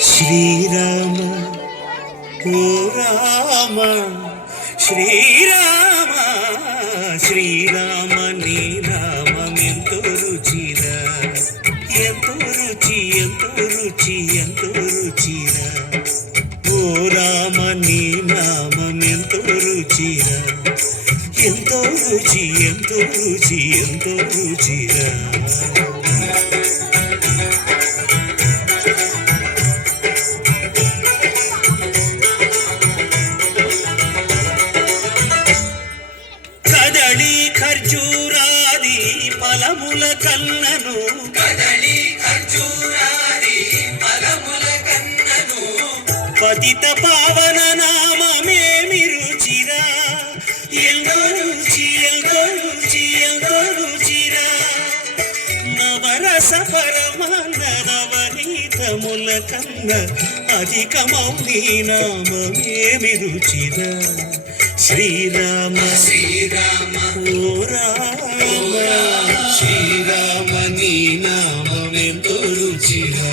శ్రీరామ ఓ రామ శ్రీరామ శ్రీరామ నీ నామమెంతో రుచిరా ఎంతో రుచి ఎంతో రుచి ఎంతో రుచిరా ఓ రామ నీ నామమెంతో రుచిరా ఎంతో రుచి ఎంతో రుచి ఎంతో రుచిరా కదళి ఖర్జూరాది ఫలముల కన్నను కదళి ఖర్జూరాది ఫలముల కన్నను పతిత పావన నామమేమి రుచిరా ఎంతో రుచి ఎంతో రుచి ఎంతో రుచిరా నవరస పరమాన్న నవనీతముల కన్న అధికమౌ నీ నామమేమి రుచిరా శ్రీరామ శ్రీరామ ఓ రామ శ్రీరామ నీ నామమెంతో రుచిరా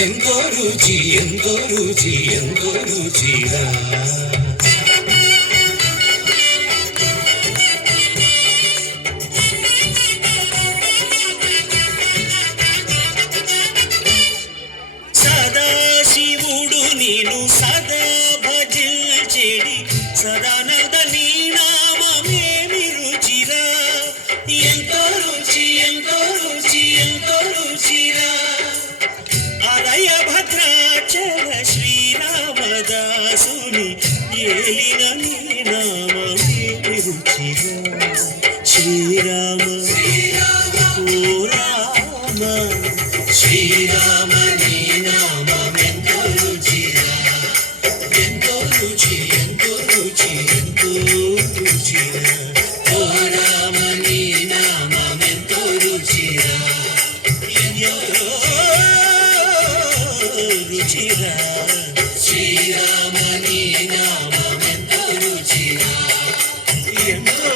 ఎంతో రుచి ఎంతో రుచి ఎంతో రుచిరా సదాశివుడు నేను సదా భజించెడి సదానంద నీ నామమేమి రుచిరా ఎంతో రుచి ఎంతో రుచి ఎంతో రుచిరా అలయ భద్రాచల శ్రీరామదాసుని ఏలిన నీ నామమేమి రుచిరా శ్రీరామ ఓ రామ శ్రీరామ నీ నామమెంతో రుచిరా ఎంతో రుచి ఎంతో రుచి ఎంతో రుచిరా ఓ రామ నీ నామమెంతో రుచిరా ఎంతో రుచిరా శ్రీరామ నీ నామమెంతో రుచిరా ఎంతో